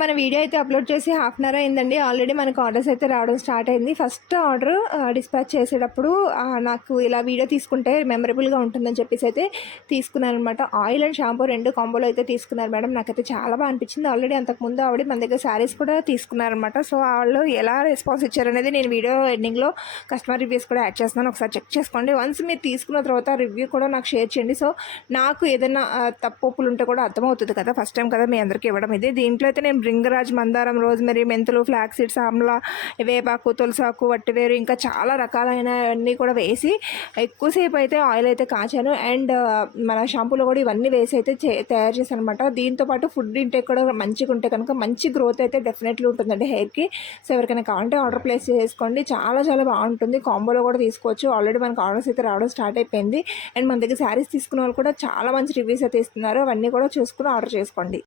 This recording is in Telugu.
మన వీడియో అయితే అప్లోడ్ చేసి హాఫ్ అన్ అవర్ అయిందండి. ఆల్రెడీ మనకు ఆర్డర్స్ అయితే రావడం స్టార్ట్ అయింది. ఫస్ట్ ఆర్డర్ డిస్పాచ్ చేసేటప్పుడు నాకు ఇలా వీడియో తీసుకుంటే మెమరబుల్గా ఉంటుందని చెప్పేసి అయితే తీసుకున్నానమాట. ఆయిల్ అండ్ షాంపూ 2 కాంబోలో అయితే తీసుకున్నారు మేడం. నాకైతే చాలా బాగా అనిపించింది. ఆల్రెడీ అంతకుముందు ఆవిడ మన దగ్గర శారీస్ కూడా తీసుకున్నారనమాట. సో వాళ్ళు ఎలా రెస్పాన్స్ ఇచ్చారనేది నేను వీడియో ఎండింగ్లో కస్టమర్ రివ్యూస్ కూడా యాడ్ చేస్తున్నాను. ఒకసారి చెక్ చేసుకోండి. వన్స్ మీరు తీసుకున్న తర్వాత రివ్యూ కూడా నాకు షేర్ చేయండి. సో నాకు ఏదైనా తప్పులు ఉంటే కూడా అర్థమవుతుంది కదా. ఫస్ట్ టైం కదా మీ అందరికీ ఇవ్వడం ఇది. దీంట్లో అయితే నేను భృంగరాజ్, మందారం, రోజ్మెరీ, మెంతులు, ఫ్లాక్ సీడ్స్, ఆమ్లా, వేపాకు, తులసాకు, వట్టివేరు ఇంకా చాలా రకాలైనవన్నీ కూడా వేసి ఎక్కువసేపు అయితే ఆయిల్ అయితే కాచాను. అండ్ మన షాంపూలో కూడా ఇవన్నీ వేసి అయితే తయారు చేశాను అనమాట. దీంతోపాటు ఫుడ్ ఇంటేక్ కూడా మంచిగా ఉంటే కనుక మంచి గ్రోత్ అయితే డెఫినెట్లీ ఉంటుందండి హెయిర్కి. సో ఎవరికైనా కావాలంటే ఆర్డర్ ప్లేస్ చేసుకోండి. చాలా చాలా బాగుంటుంది. కాంబోలో కూడా తీసుకోవచ్చు. ఆల్రెడీ మనకు ఆర్డర్స్ అయితే రావడం స్టార్ట్ అయిపోయింది. అండ్ మన దగ్గర శారీస్ తీసుకున్న వాళ్ళు కూడా చాలా మంచి రివ్యూస్ అయితే ఇస్తున్నారు. అవన్నీ కూడా చూసుకుని ఆర్డర్ చేసుకోండి.